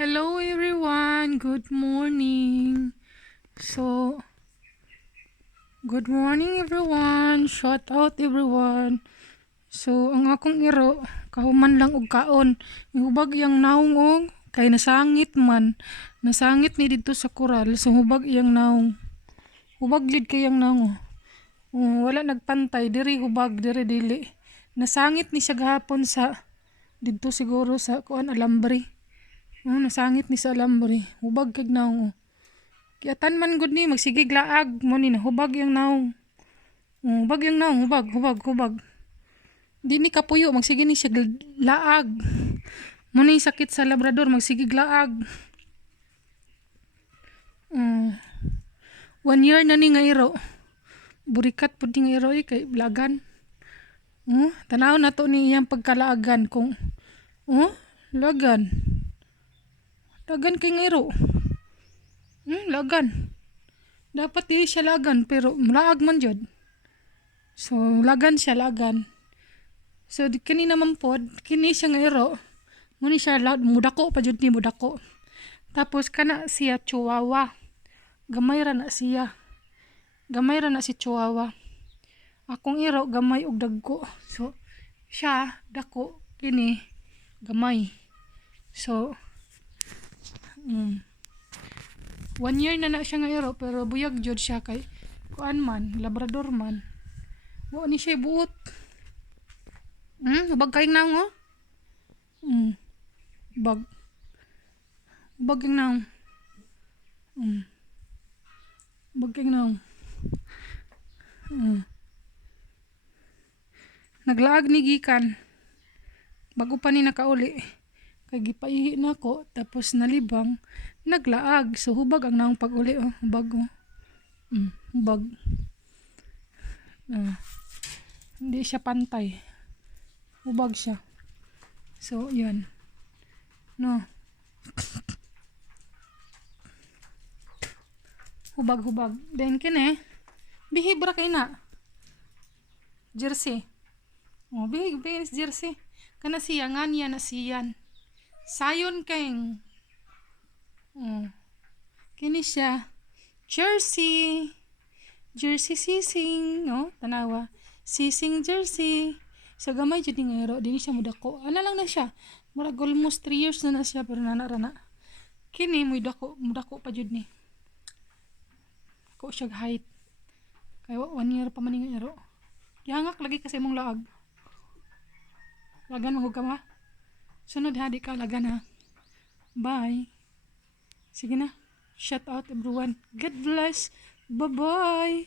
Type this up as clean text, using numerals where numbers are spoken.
Hello everyone, good morning. So, good morning everyone. Shout out everyone. So, ang akong iro, kahuman lang og kaon. Hubag iyang naong og kay nasangit man. Nasangit ni dito sa koral. So, hubag iyang naong. Hubag gid kay iyang naong. Wala nagpantay diri hubag diri dili. Nasangit ni siya gahapon sa dito siguro sa kuan alambre. Nasangit ni sa alambre. Hubag kag naong. Kiyatan man gud ni magsigig laag mo ni hubag yang naong. Hubag yang naong, hubag. Di ni kapuyo magsige ni siya laag. Mo ni sakit sa Labrador magsigig laag. 1 year na ni nga iro. Burikat pud ni nga iro kay lagan. Tanaw na to ni iyang pagkalaagan kung lagan. Lagan kay nga iro. Lagan. Dapat di siya lagan pero mulaag man jud. So lagan siya lagan. So kini naman pod kini siya nga iro. Muni siya mudako pa jud ni mudako. Tapos kana siya chihuahua. Gamay ra na siya. Gamay ra na si chihuahua. Akong iro gamay og dagko. So siya dako kini gamay. So 1 year na siya nga iro pero buyag jud siya kay kuan man Labrador man. Wa ni siya buot. Bag kay nang bag. Bag kay nang. Bag kay nang. Naglaag ni gikan. Bago pa ni nakauli. Kay gipaihi na ko tapos nalibang naglaag so hubag ang naong pag-uli hubag hubag hindi siya pantay hubag siya so yun no hubag then kini bihibra kay na jersey bihig jersey kana siya nga niya na siyan sayon keng kini siya jersey sising tanawa sising jersey so gamay jud nga iro dili siya mudako ana lang na siya murag almost 3 years na siya pero nanara kini mudako pa jud ni ko siya height kay 1 year pa man nga iro gihangak lagi kasi imong laag lagan mo ka ma sunod ha di ka lagan ha bye. Sige na. Shout out everyone. God bless. Bye-bye.